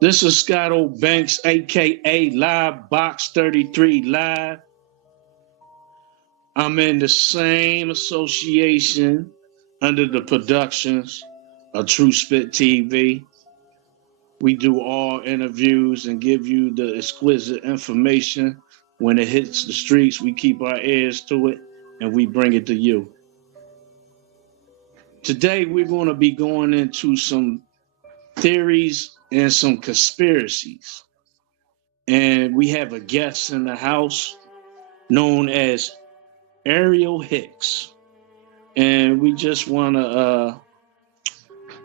This is Scott Banks, aka Live Box 33 Live. I'm in the same association under the productions of True Spit TV. We do all interviews and give you the exquisite information. When it hits the streets, we keep our ears to it and we bring it to you. Today, we're going to be going into some theories and some conspiracies. And we have a guest in the house known as Ariel Hicks. And we just want to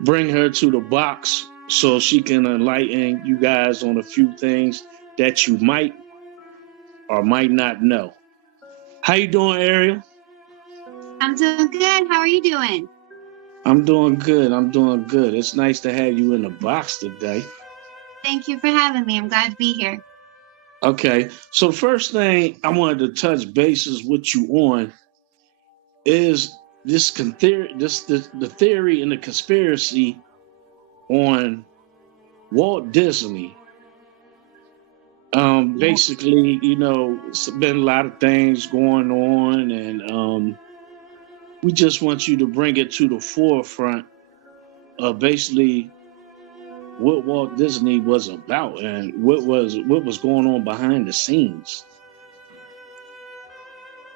bring her to the box so she can enlighten you guys on a few things that you might or might not know. How you doing, Ariel? I'm doing good. How are you doing? I'm doing good. It's nice to have you in the box today. Thank you for having me. I'm glad to be here. Okay, so first thing I wanted to touch bases with you on is the theory and the conspiracy on Walt Disney. Basically, it's been a lot of things going on, and we just want you to bring it to the forefront of basically what Walt Disney was about and what was going on behind the scenes.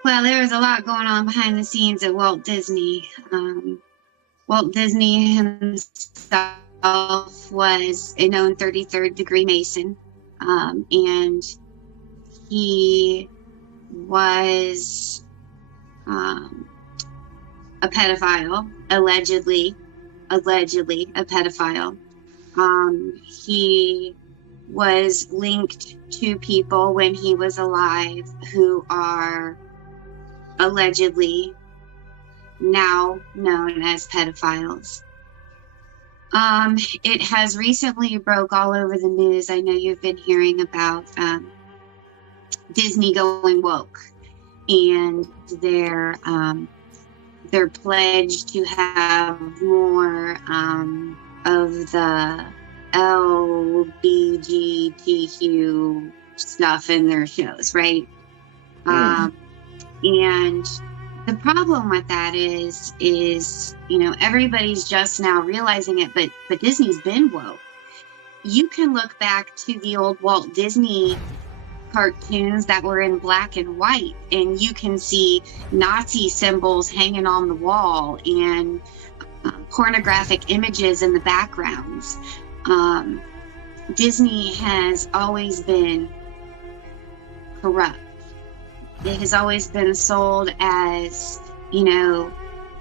Well, there was a lot going on behind the scenes at Walt Disney. Walt Disney himself was a known 33rd degree Mason, and he was a pedophile, allegedly a pedophile. He was linked to people when he was alive who are allegedly now known as pedophiles. It has recently broke all over the news. I know you've been hearing about Disney going woke and their pledge to have more of the LGBTQ stuff in their shows, right? And the problem with that is everybody's just now realizing it, but Disney's been woke. You can look back to the old Walt Disney cartoons that were in black and white, and you can see Nazi symbols hanging on the wall and pornographic images in the backgrounds. Disney has always been corrupt. It has always been sold as,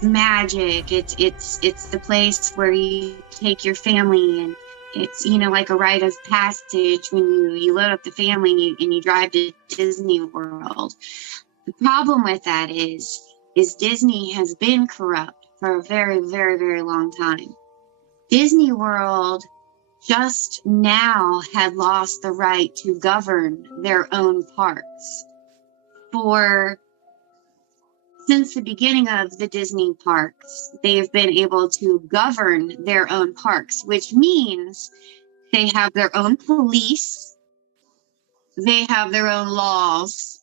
magic. It's the place where you take your family, and it's, like a rite of passage when you load up the family and you drive to Disney World. The problem with that is Disney has been corrupt for a very, very, very long time. Disney World just now had lost the right to govern their own parks. Since the beginning of the Disney parks, they have been able to govern their own parks, which means they have their own police, they have their own laws.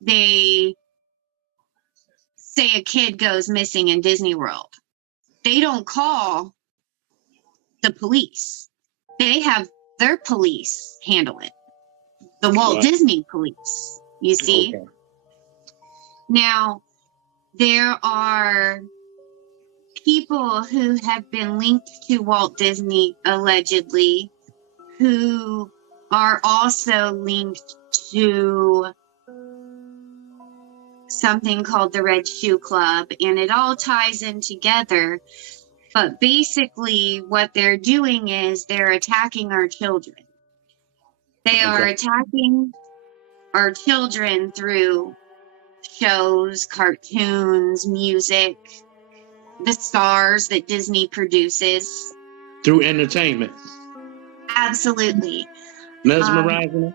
They say a kid goes missing in Disney World, they don't call the police. They have their police handle it. The Walt Disney police, you see? Okay. Now, there are people who have been linked to Walt Disney, allegedly, who are also linked to something called the Red Shoe Club, and it all ties in together. But basically, what they're doing is they're attacking our children. They are attacking our children through shows, cartoons, music, the stars that Disney produces. Through entertainment. Absolutely. Mesmerizing them.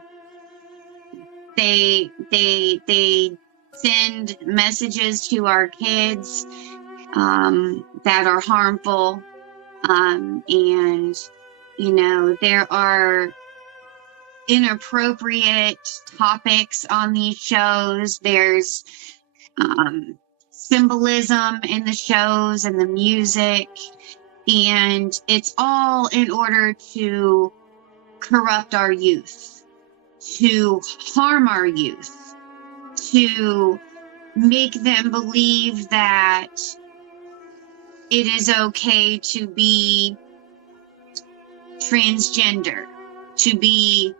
They send messages to our kids that are harmful, and you know, there are inappropriate topics on these shows. There's symbolism in the shows and the music, and it's all in order to corrupt our youth, to harm our youth, to make them believe that it is okay to be transgender, to be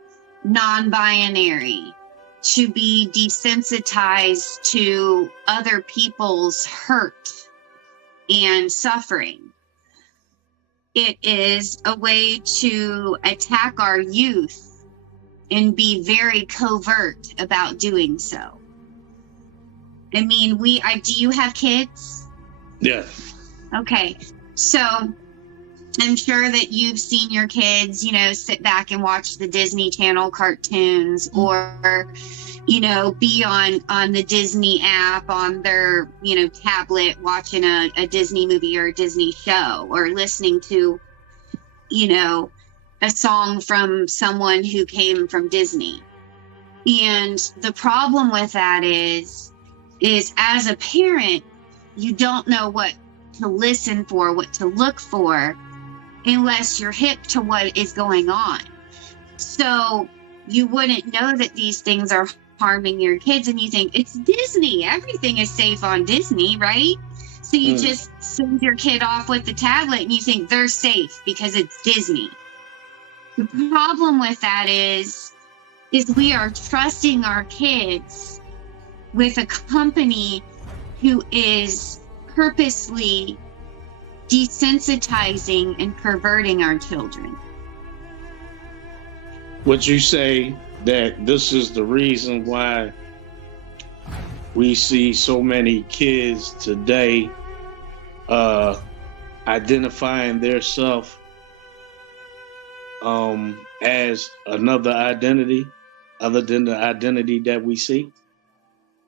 non-binary, to be desensitized to other people's hurt and suffering. It is a way to attack our youth and be very covert about doing so. I mean, do you have kids? Yeah. Okay. So I'm sure that you've seen your kids, you know, sit back and watch the Disney Channel cartoons, or, you know, be on the Disney app on their, you know, tablet watching a Disney movie or a Disney show, or listening to, you know, a song from someone who came from Disney. And the problem with that is as a parent, you don't know what to listen for, what to look for, unless you're hip to what is going on. So you wouldn't know that these things are harming your kids, and you think it's Disney, everything is safe on Disney, right? So you just send your kid off with the tablet and you think they're safe because it's Disney. The problem with that is we are trusting our kids with a company who is purposely desensitizing and perverting our children. Would you say that this is the reason why we see so many kids today identifying their self as another identity other than the identity that we see?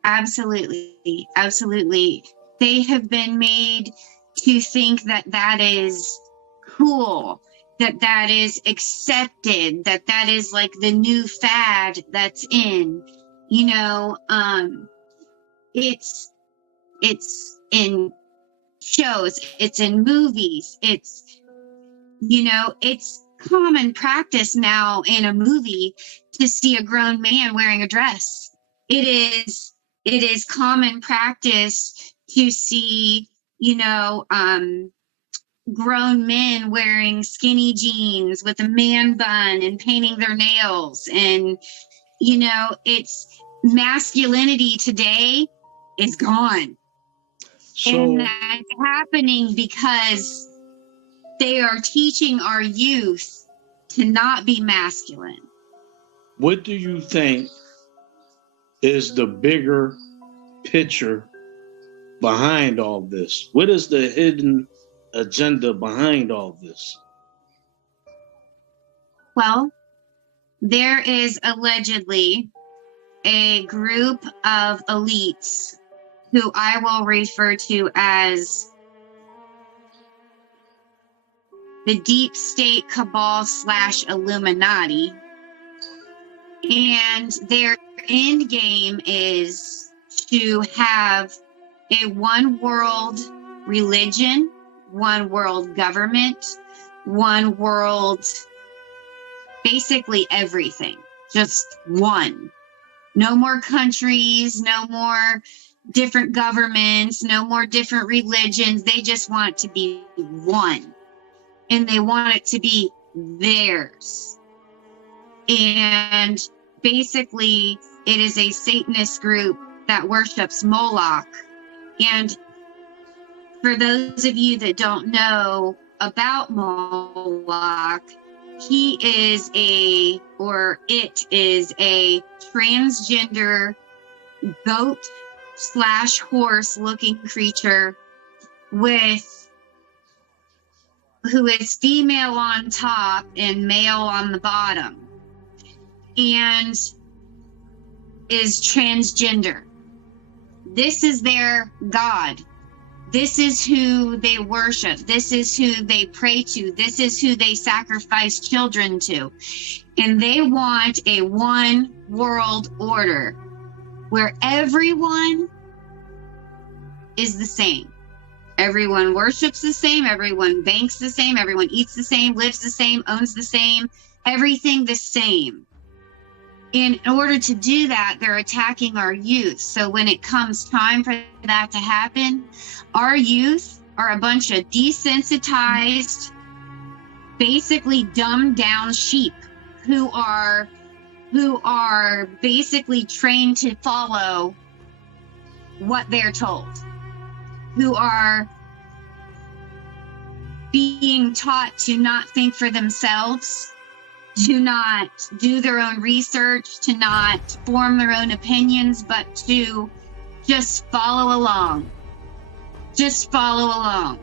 Absolutely. Absolutely. They have been made to think that that is cool, that is accepted, that is like the new fad that's in, you know. It's in shows, it's in movies, it's, you know, it's common practice now in a movie to see a grown man wearing a dress. It is common practice to see, you know, grown men wearing skinny jeans with a man bun and painting their nails. And, you know, it's masculinity today is gone. So, and that's happening because they are teaching our youth to not be masculine. what do you think is the bigger picture behind all this? What is the hidden agenda behind all this? Well, there is allegedly a group of elites who I will refer to as the deep state cabal / Illuminati. And their end game is to have a one world religion, one world government, one world, basically everything, just one. No more countries, no more different governments, no more different religions. They just want it to be one. And they want it to be theirs. And basically, it is a Satanist group that worships Moloch. And for those of you that don't know about Moloch, it is a transgender goat / horse looking creature with who is female on top and male on the bottom, and is transgender. This is their God. This is who they worship. This is who they pray to. This is who they sacrifice children to. And they want a one world order where everyone is the same. Everyone worships the same. Everyone banks the same. Everyone eats the same, lives the same, owns the same, everything the same. In order to do that, they're attacking our youth. So when it comes time for that to happen, our youth are a bunch of desensitized, basically dumbed down sheep who are basically trained to follow what they're told, who are being taught to not think for themselves, to not do their own research, to not form their own opinions, but to just follow along. Just follow along.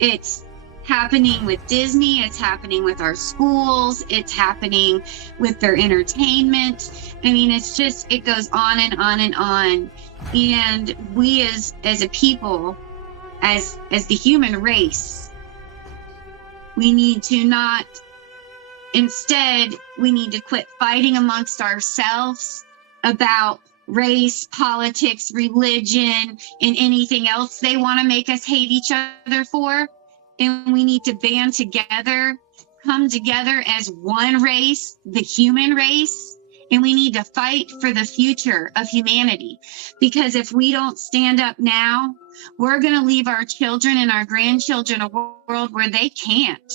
It's happening with Disney. It's happening with our schools. It's happening with their entertainment. I mean, it's just, it goes on and on and on. And we as a people, as the human race, we need to not, instead, we need to quit fighting amongst ourselves about race, politics, religion, and anything else they want to make us hate each other for. And we need to band together, come together as one race, the human race. And we need to fight for the future of humanity. Because if we don't stand up now, we're going to leave our children and our grandchildren a world where they can't.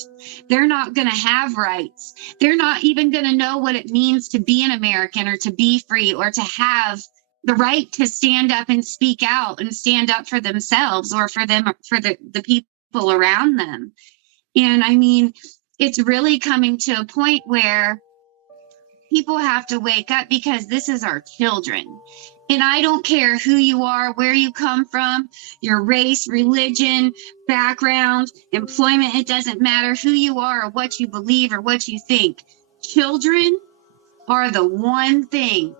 They're not going to have rights. They're not even going to know what it means to be an American or to be free or to have the right to stand up and speak out and stand up for themselves or for them, for the people around them. And I mean, it's really coming to a point where people have to wake up, because this is our children. And I don't care who you are, where you come from, your race, religion, background, employment. It doesn't matter who you are or what you believe or what you think. Children are the one thing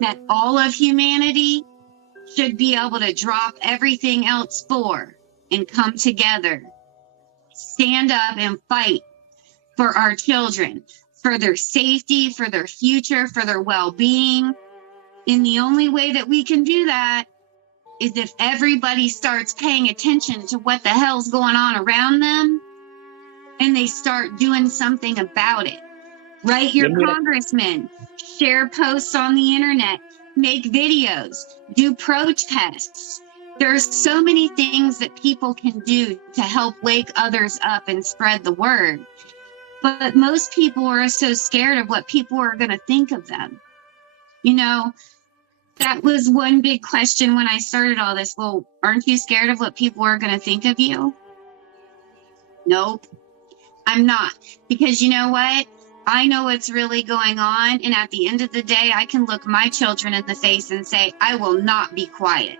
that all of humanity should be able to drop everything else for and come together, stand up and fight for our children, for their safety, for their future, for their well-being. And the only way that we can do that is if everybody starts paying attention to what the hell's going on around them and they start doing something about it. Write your congressman, share posts on the internet, make videos, do protests. There's so many things that people can do to help wake others up and spread the word. But most people are so scared of what people are going to think of them. You know, that was one big question when I started all this. Well, aren't you scared of what people are going to think of you? Nope, I'm not. Because you know what? I know what's really going on. And at the end of the day, I can look my children in the face and say, I will not be quiet.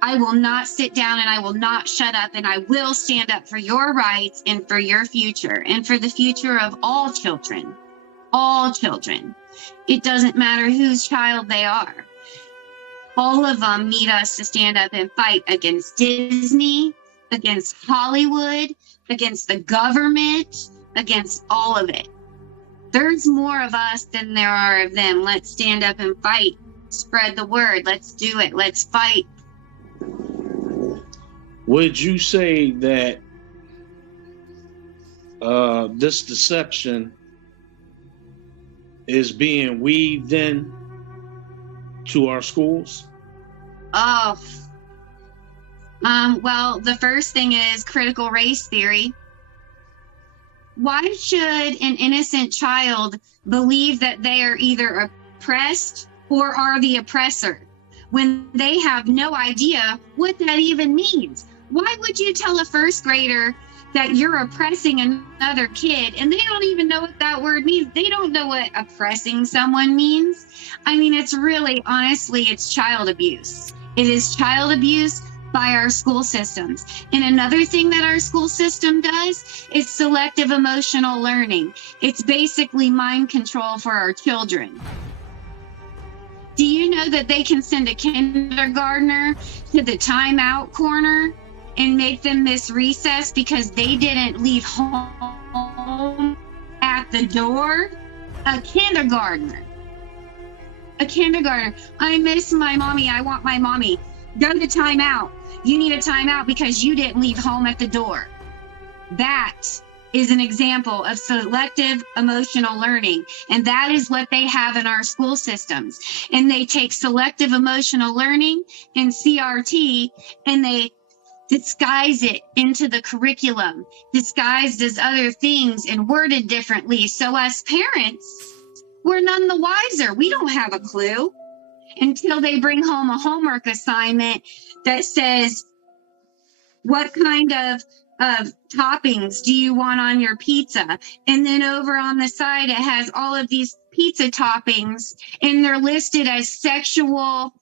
I will not sit down and I will not shut up, and I will stand up for your rights and for your future and for the future of all children. All children. It doesn't matter whose child they are. All of them need us to stand up and fight against Disney, against Hollywood, against the government, against all of it. There's more of us than there are of them. Let's stand up and fight. Spread the word. Let's do it. Let's fight. Would you say that this deception is being weaved in to our schools? Oh, well, the first thing is critical race theory. Why should an innocent child believe that they are either oppressed or are the oppressor when they have no idea what that even means? Why would you tell a first grader that you're oppressing another kid and they don't even know what that word means? They don't know what oppressing someone means. I mean, it's really, honestly, it's child abuse. It is child abuse by our school systems. And another thing that our school system does is selective emotional learning. It's basically mind control for our children. Do you know that they can send a kindergartner to the timeout corner and make them miss recess because they didn't leave home at the door? A kindergartner. I miss my mommy. I want my mommy. Go to timeout. You need a timeout because you didn't leave home at the door. That is an example of selective emotional learning. And that is what they have in our school systems. And they take selective emotional learning and CRT and they disguise it into the curriculum, disguised as other things and worded differently. So as parents, we're none the wiser. We don't have a clue until they bring home a homework assignment that says, what kind of toppings do you want on your pizza? And then over on the side, it has all of these pizza toppings and they're listed as sexual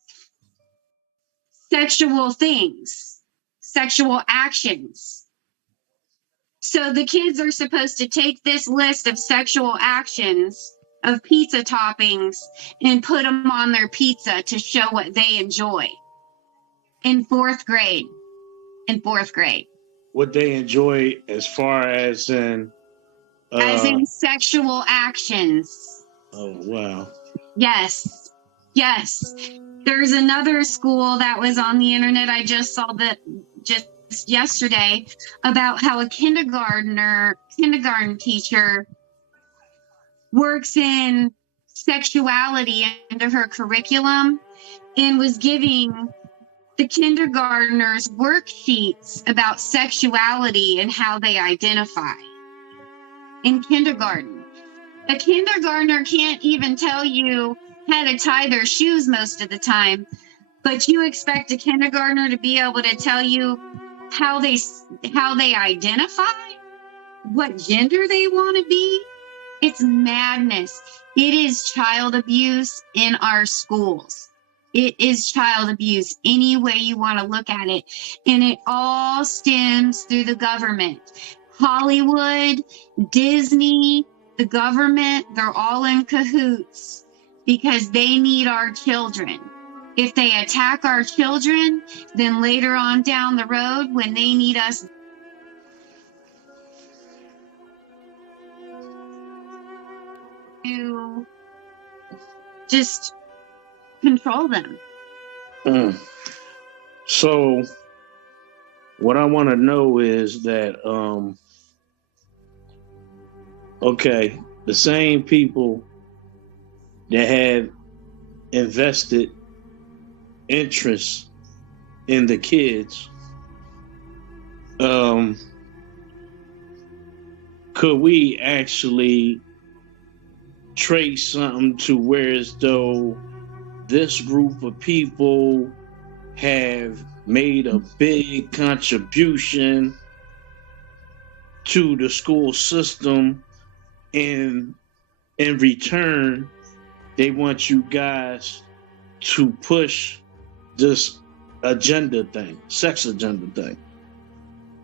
things, sexual actions. So the kids are supposed to take this list of sexual actions of pizza toppings and put them on their pizza to show what they enjoy in fourth grade. What they enjoy as far as in sexual actions. Oh, wow. Yes. There's another school that was on the internet. I just saw that just yesterday about how a kindergarten teacher works in sexuality into her curriculum and was giving the kindergartners worksheets about sexuality and how they identify in kindergarten. A kindergartner can't even tell you how to tie their shoes most of the time, but you expect a kindergartner to be able to tell you how they identify, what gender they want to be. It's madness. It is child abuse in our schools. It is child abuse any way you want to look at it. And it all stems through the government. Hollywood, Disney, the government, they're all in cahoots because they need our children. If they attack our children, then later on down the road, when they need us, to just control them. So what I want to know is that, okay, the same people that have invested interest in the kids, could we actually trace something to where as though this group of people have made a big contribution to the school system, and in return they want you guys to push this agenda thing, sex agenda thing?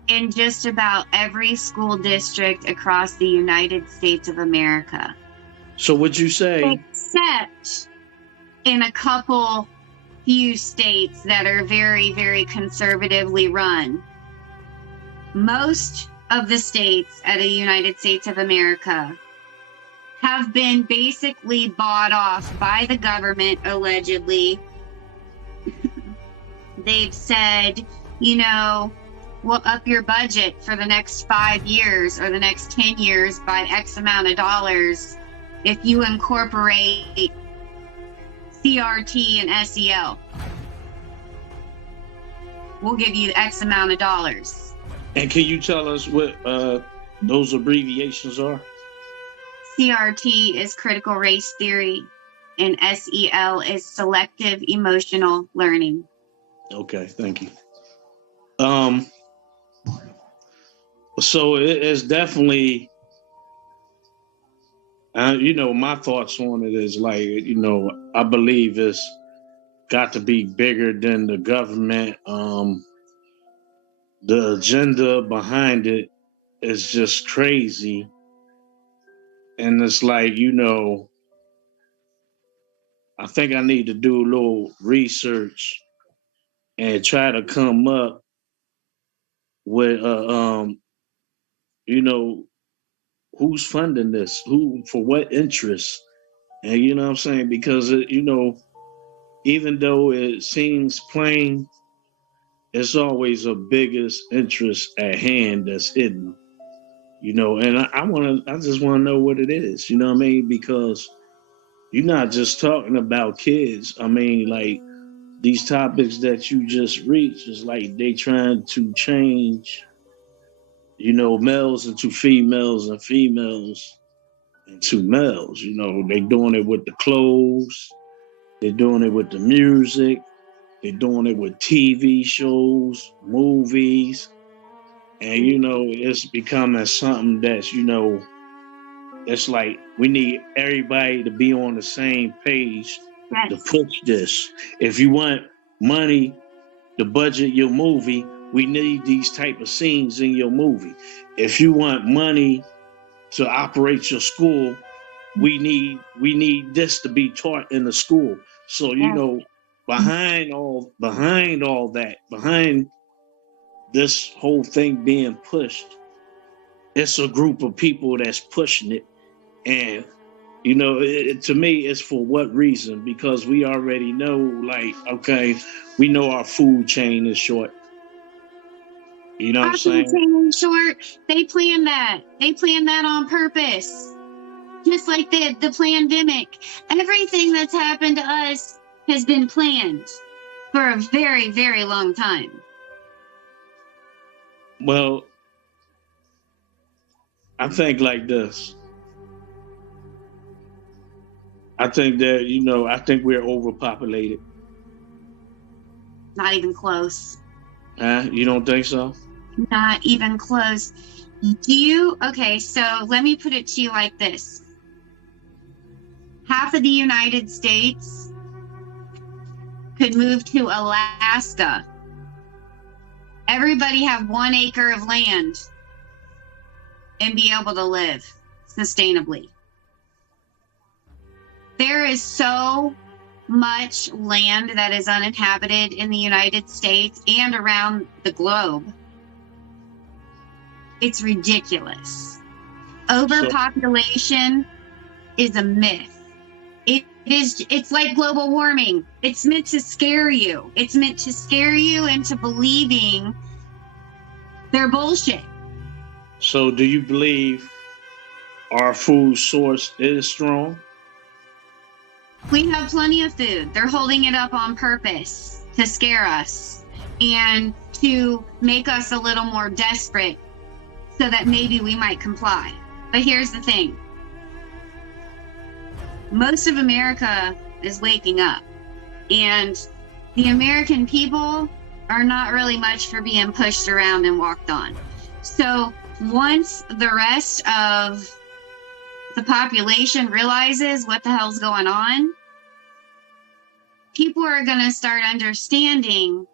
In just about every school district across the United States of America. So would you say, except in a few states that are very, very conservatively run, most of the states of the United States of America have been basically bought off by the government, allegedly. They've said, we'll up your budget for the next 5 years or the next 10 years by X amount of dollars if you incorporate CRT and SEL. We'll give you X amount of dollars. And can you tell us what those abbreviations are? CRT is critical race theory and SEL is selective emotional learning. Okay, thank you. So it is definitely, my thoughts on it is like, I believe it's got to be bigger than the government. the agenda behind it is just crazy. And it's like, I think I need to do a little research and try to come up with, you know, who's funding this, who, for what interest. And you know what I'm saying? Because, even though it seems plain, it's always a biggest interest at hand that's hidden, and I just want to know what it is, you know what I mean? Because you're not just talking about kids. I mean, like these topics that you just reached is like they trying to change, males into females and females into males. They doing it with the clothes, they're doing it with the music, they're doing it with TV shows, movies, and it's becoming something that's it's like we need everybody to be on the same page to Yes. push this. If you want money to budget your movie, we need these type of scenes in your movie. If you want money to operate your school, we need this to be taught in the school. So Yes. behind all that, behind this whole thing being pushed, it's a group of people that's pushing it. And to me, it's for what reason? Because we already know, like, okay, we know our food chain is short. You know what I'm saying? Short. They planned that. They planned that on purpose. Just like the pandemic. Everything that's happened to us has been planned for a very, very long time. Well, I think like this. I think that, I think we're overpopulated. Not even close. You don't think so? Not even close. Okay, so let me put it to you like this. Half of the United States could move to Alaska. Everybody have 1 acre of land and be able to live sustainably. There is so much land that is uninhabited in the United States and around the globe. It's ridiculous. Overpopulation is a myth. It's like global warming. It's meant to scare you. It's meant to scare you into believing they're bullshit. So do you believe our food source is strong? We have plenty of food. They're holding it up on purpose to scare us and to make us a little more desperate so that maybe we might comply. But here's the thing. Most of America is waking up, and the American people are not really much for being pushed around and walked on. So once the rest of the population realizes what the hell's going on, people are going to start understanding,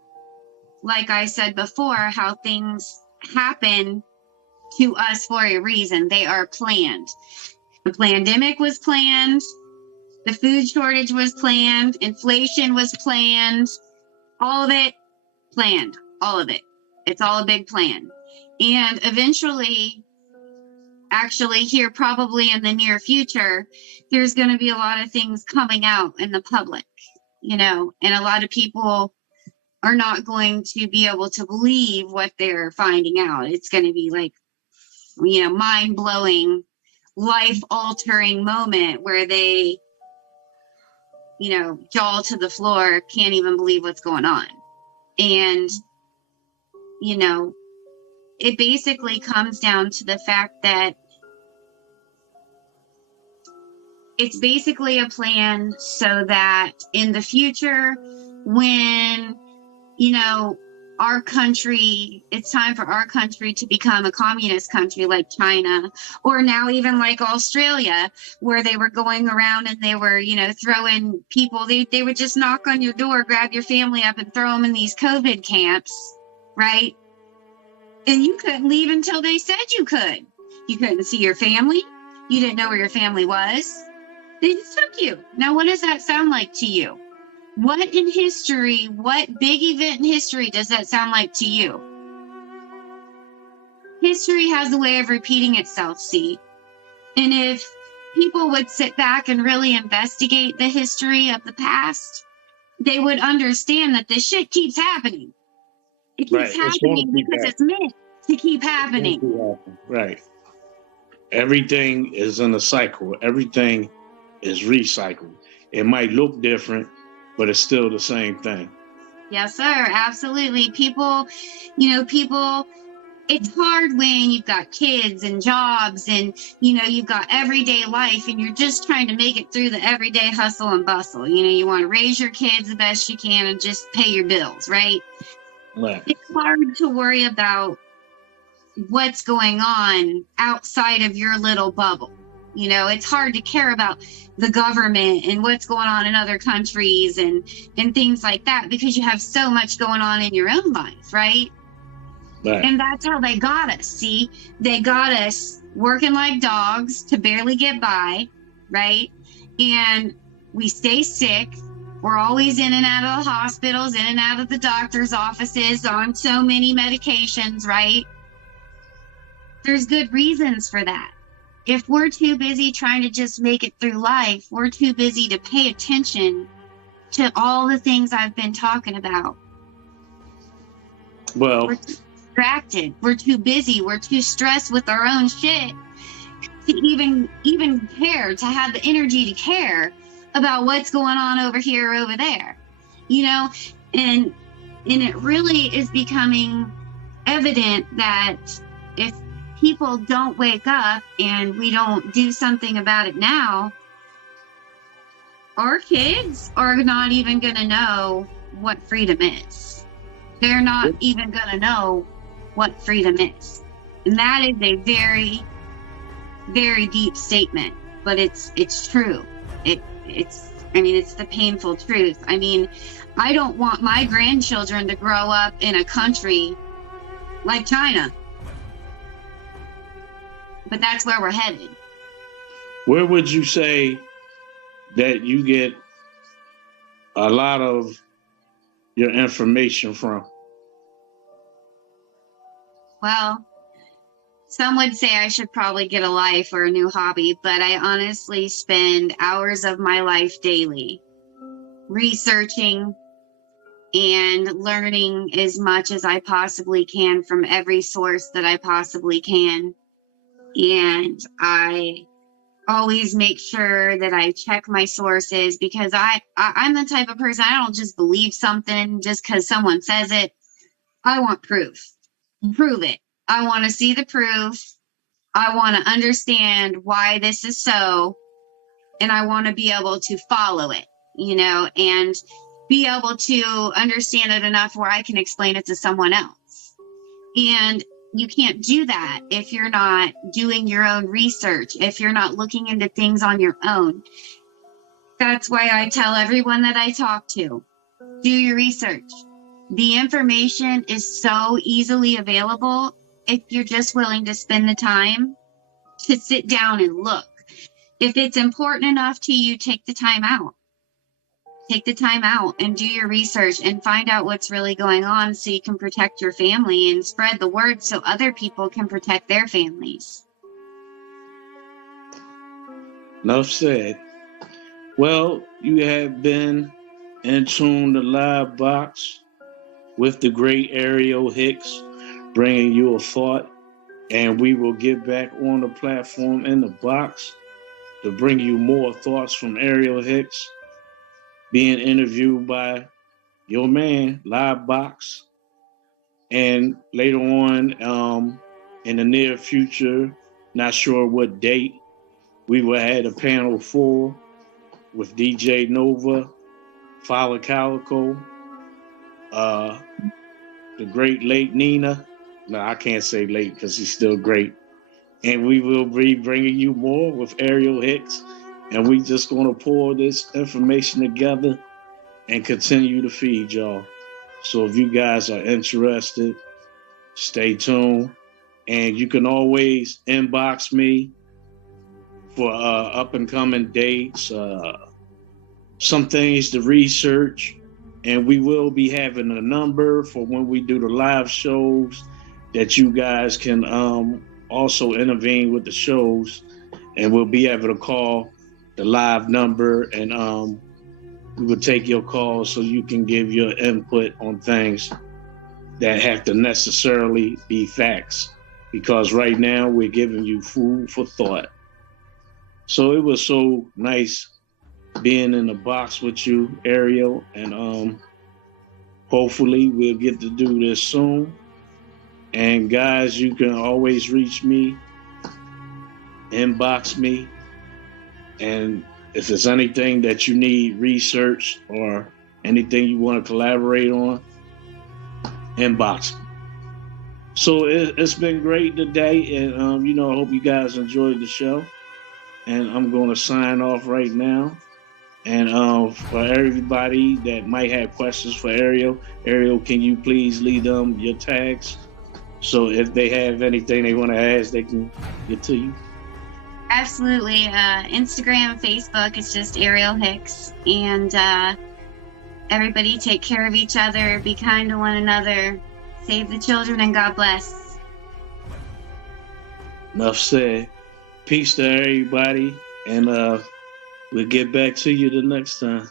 like I said before, how things happen to us for a reason. They are planned. The pandemic was planned. The food shortage was planned. Inflation was planned. All of it planned. All of it. It's all a big plan. And eventually, actually here probably in the near future, there's going to be a lot of things coming out in the public, and a lot of people are not going to be able to believe what they're finding out. It's going to be like, mind-blowing, life-altering moment where they, jaw to the floor, can't even believe what's going on. And, it basically comes down to the fact that it's basically a plan so that in the future, when, our country, it's time for our country to become a communist country like China, or now even like Australia, where they were going around and they were, throwing people, they would just knock on your door, grab your family up and throw them in these COVID camps, right? And you couldn't leave until they said you could. You couldn't see your family. You didn't know where your family was. They just took you. Now, what does that sound like to you? What in history, what big event in history does that sound like to you? History has a way of repeating itself, see? And if people would sit back and really investigate the history of the past, they would understand that this shit keeps happening. It keeps happening because it's meant to keep happening. Right. Everything is in a cycle. Everything is recycled. It might look different, but it's still the same thing. Yes, sir. Absolutely. People, it's hard when you've got kids and jobs and, you've got everyday life and you're just trying to make it through the everyday hustle and bustle. You want to raise your kids the best you can and just pay your bills, right? Right. It's hard to worry about what's going on outside of your little bubble. It's hard to care about the government and what's going on in other countries and things like that because you have so much going on in your own life, right? Right. And that's how they got us. See, they got us working like dogs to barely get by, right? And we stay sick. We're always in and out of the hospitals, in and out of the doctor's offices on so many medications, right? There's good reasons for that. If we're too busy trying to just make it through life, we're too busy to pay attention to all the things I've been talking about. Well, we're too distracted. We're too busy. We're too stressed with our own shit to even care, to have the energy to care about what's going on over here or over there. And it really is becoming evident that if people don't wake up and we don't do something about it now, our kids are not even going to know what freedom is. They're not even going to know what freedom is. And that is a very, very deep statement, but it's true. It's the painful truth. I don't want my grandchildren to grow up in a country like China. But that's where we're headed. Where would you say that you get a lot of your information from? Well, some would say I should probably get a life or a new hobby, but I honestly spend hours of my life daily researching and learning as much as I possibly can from every source that I possibly can. And I always make sure that I check my sources because I'm the type of person, I don't just believe something just because someone says it. I want proof. Prove it. I want to see the proof. I want to understand why this is so. And I want to be able to follow it, and be able to understand it enough where I can explain it to someone else. And you can't do that if you're not doing your own research, if you're not looking into things on your own. That's why I tell everyone that I talk to, do your research. The information is so easily available if you're just willing to spend the time to sit down and look. If it's important enough to you, take the time out. Take the time out and do your research and find out what's really going on so you can protect your family and spread the word so other people can protect their families. Enough said. Well, you have been in tune the live box with the great Ariel Hicks, bringing you a thought, and we will get back on the platform in the box to bring you more thoughts from Ariel Hicks, being interviewed by your man, Live Box. And later on, in the near future, not sure what date, we will have a panel full with DJ Nova, Fowler Calico, the great late Nina. No, I can't say late because he's still great. And we will be bringing you more with Ariel Hicks. And we just going to pour this information together and continue to feed y'all. So if you guys are interested, Stay tuned. And you can always inbox me for up and coming dates, some things to research. And we will be having a number for when we do the live shows that you guys can also intervene with the shows. And we'll be able to call the live number, and we will take your call so you can give your input on things that have to necessarily be facts. Because right now we're giving you food for thought. So it was so nice being in the box with you, Ariel, and hopefully we'll get to do this soon. And guys, you can always reach me, inbox me, and if there's anything that you need research or anything you want to collaborate on, inbox me. So it's been great today, and I hope you guys enjoyed the show. And I'm going to sign off right now. And for everybody that might have questions for Ariel, can you please leave them your tags? So if they have anything they want to ask, they can get to you. Absolutely. Instagram, Facebook, it's just Ariel Hicks. And everybody take care of each other, be kind to one another, save the children, and God bless. Enough said. Peace to everybody, and we'll get back to you the next time.